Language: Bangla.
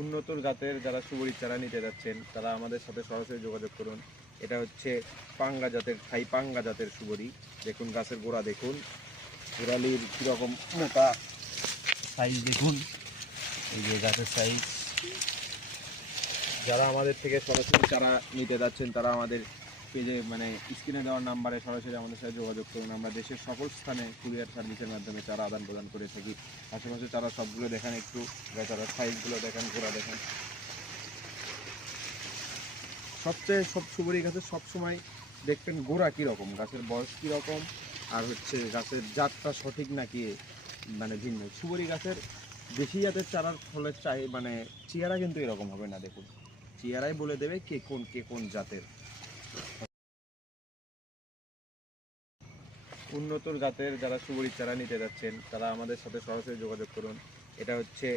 উন্নত জাতের যারা সুবরী চারা নিতে যাচ্ছেন তারা আমাদের সাথে সরাসরি যোগাযোগ করুন। এটা হচ্ছে পাঙ্গা জাতের, থাই পাঙ্গা জাতের সুবরী। দেখুন গাছের গোড়া দেখুন, গোড়ালির কীরকম মোটা সাইজ দেখুন, এই যে গাছের সাইজ। যারা আমাদের থেকে সরাসরি চারা নিতে যাচ্ছেন তারা আমাদের পেজে স্ক্রিনে দেওয়ার নাম্বারে সরাসরি আমাদের সাথে যোগাযোগ করুন। আমরা দেশের সকল স্থানে কুরিয়ার সার্ভিসের মাধ্যমে চারা আদান প্রদান করে থাকি। আশেপাশে চারা সবগুলো দেখান, একটু চারার সাইজগুলো দেখান, গোড়া দেখান। সব সুপারি গাছের সবসময় দেখবেন গোড়া কীরকম, গাছের বয়স কীরকম, আর হচ্ছে গাছের জাতটা সঠিক নাকি ভিন্ন। সুপারি গাছের দেশি জাতের চারার ফলে চেহারা কিন্তু এরকম হবে না। দেখুন, চেহারাই বলে দেবে কে কোন জাতের। উন্নত জাতের যারা সুবরী চারা নিতে যাচ্ছেন তারা আমাদের সাথে সরাসরি যোগাযোগ করুন। এটা হচ্ছে